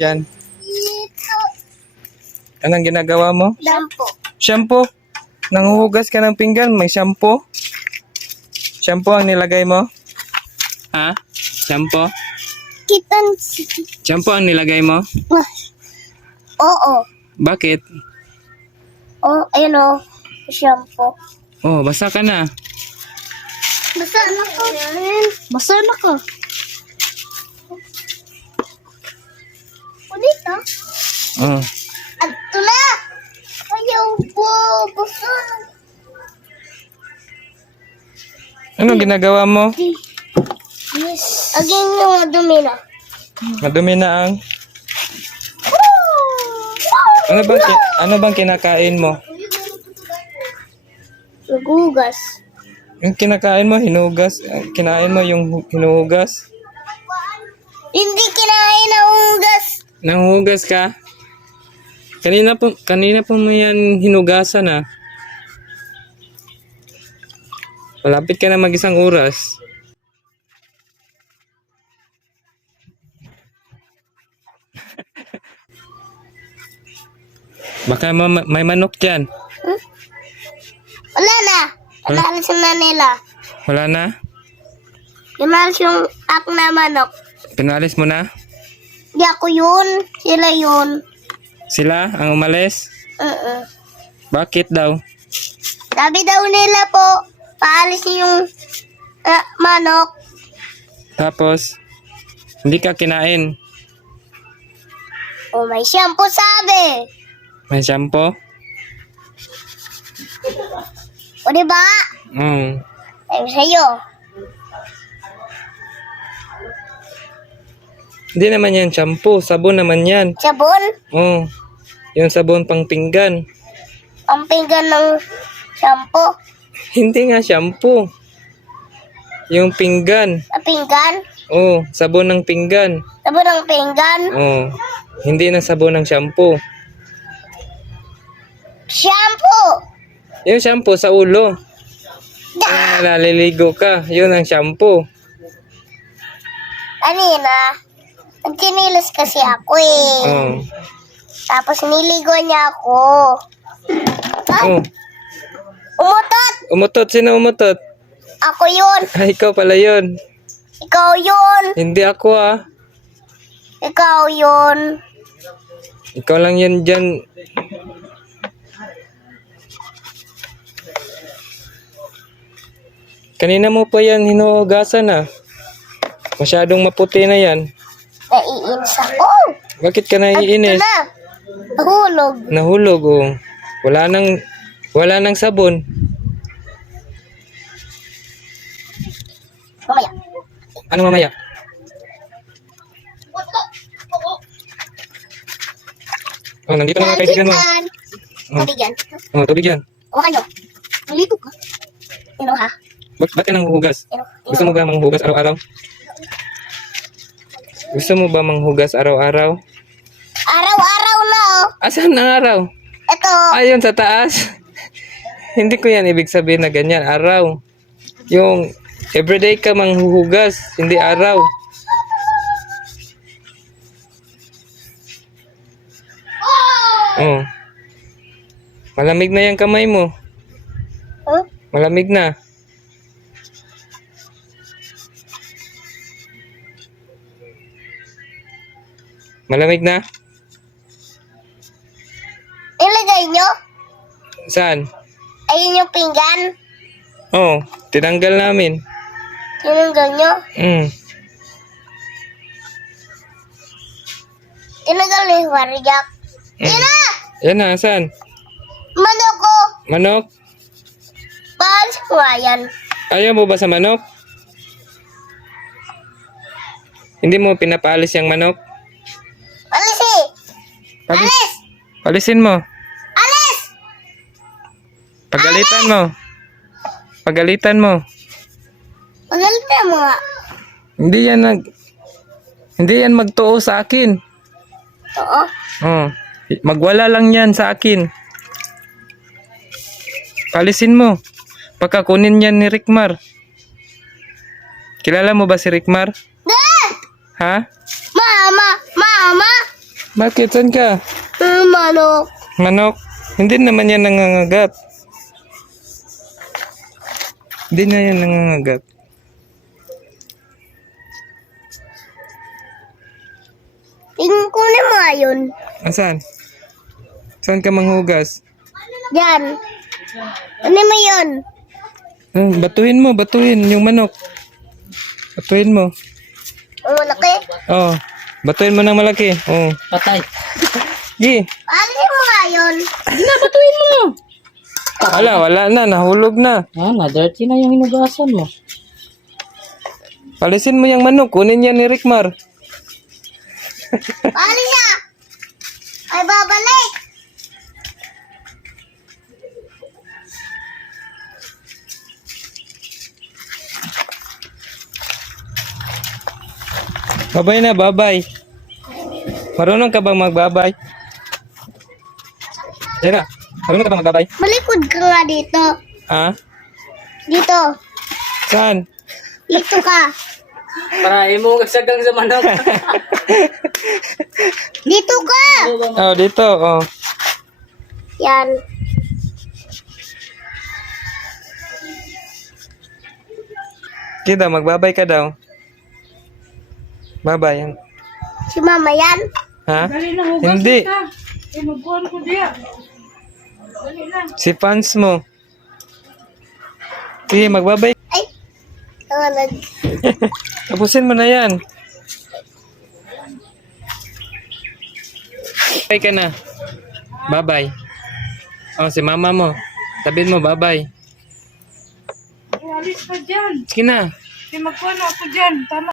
Yan. Anong ginagawa mo? Shampoo. Shampoo. Nanghuhugas ka ng pinggan, may shampoo. Shampoo ang nilagay mo? Ha? Shampoo? Kitan. Shampoo ang nilagay mo? Oo. Bakit? Oh, ayun o. Shampoo. Oh, basa ka na. Basa na ko. Basa na ko. Dito? Oh. At tula. Ayaw po. Basa. Anong ginagawa mo? Yes. Again yung madumi na. Madumi na ang... Ano bang kinakain mo? Nagugas. Yung kinakain mo, hinugas. Kinain mo yung hinuhugas. Hindi kinain na ugas. Nanghuhugas ka? Kanina po mo yan hinugasan ah. Malapit ka na mag-isang oras. Baka may manok dyan. Wala na. Inalis na nila. Wala na? Inalis yung ak na manok. Pinalis mo na? Di ako yun. Sila yun. Sila ang umalis? Bakit daw? Sabi daw nila po, paalis yung manok. Tapos, hindi ka kinain. Oh, may shampoo sabi. May shampoo? O diba? Sabi sa'yo. Hindi naman yan shampoo. Sabon naman yan. Sabon? Oh, yung sabon pang pinggan. Ang pinggan ng shampoo. Hindi nga shampoo. Yung pinggan. Ang pinggan? Oh, sabon ng pinggan. Sabon ng pinggan? Oh, hindi na sabon ng shampoo. Shampoo! Yung shampoo sa ulo. Kaya naliligo ka. Yun ang shampoo. Kanina, nagkinilos kasi ako eh. Oh. Tapos niligo niya ako. Ay, Oh. umutot! Umutot. Sino umutot? Ako yun. Ay, ikaw pala yun. Ikaw yun. Hindi ako ah. Ikaw yun. Ikaw lang yan dyan. Kanina mo pa yan hinuhugasan ah. Masyadong maputi na yan. Naiinis ako. Bakit ka Ito naiinis? na. Nahulog. Nahulog oh. Wala nang sabon. Mamaya. Ano mamaya? Oh, nandito na mga kaibigan mo. Nabigyan. Oh, tubig yan. O ano? Nalito ka. Sino ha? Ba't ka nang huhugas? Sino? Gusto mo ba manghugas araw-araw? Gusto mo ba manghugas araw-araw? Araw-araw na oh. Asan ang araw? Ito. Ayun sa taas. Hindi ko yan ibig sabihin na ganyan. Araw. Yung everyday ka manghuhugas, hindi araw. Oh. Malamig na yung kamay mo. Huh? Malamig na. Malamig na? Ilagay nyo? Saan? Ayun yung pinggan. Oh, tinanggal namin. Tinanggal nyo? Tinanggal ni Warjak. Yan na! Yan na, saan? Manok ko. Manok? Paalis ko nga yan. Ayaw mo ba sa manok? Hindi mo pinapaalis yung manok? Alis eh. Alis! Palisin mo. Alis! Pagalitan mo. Pagalitan mo. Pagalitan mo nga. Hindi yan magtuo sa akin. Oo. Oh, magwala lang yan sa akin. Palisin mo. Pagkakunin yan ni Rickmar. Kilala mo ba si Rickmar? Da! Ha? Mama! Mama! Bakit? Saan ka? Manok. Manok? Hindi naman yan nangangagat. Hindi na yan nangangagat. Tingin ko na mga yun. Asan? Saan ka manghugas? Yan. Ano mo yun? Batuhin yung manok. Batuhin mo. Ang malaki. Oh, batuhin mo ng malaki. Oh. Patay. Gi. Ano mo nga yun? Ginabatuin mo. Wala na, nahulog na. Na-dirty na yung hinugasan mo. Palisin mo yung manok, kunin yan ni Rickmar. Bali siya. Ay, babalik. Babay na, babay. Marunong ka bang magbabay? Jera, marunong ka bang magbabay? Malikod ka nga dito. Ha? Dito. Saan? Dito ka. Para imo magsagang sa manok. Dito ka. Oh, dito, oh. Yan. Kita, magbabay ka daw. Babay. Si mama yan. Ha? Hindi. Si fans mo. Sige, magbabay. Ay. Tawalag. Tapusin mo na yan. Bye ka na. Bye-bye. Oh, si mama mo. Tabihin mo, bye-bye. Alis ka dyan. Sige na. Di magkuhan ako dyan. Tama.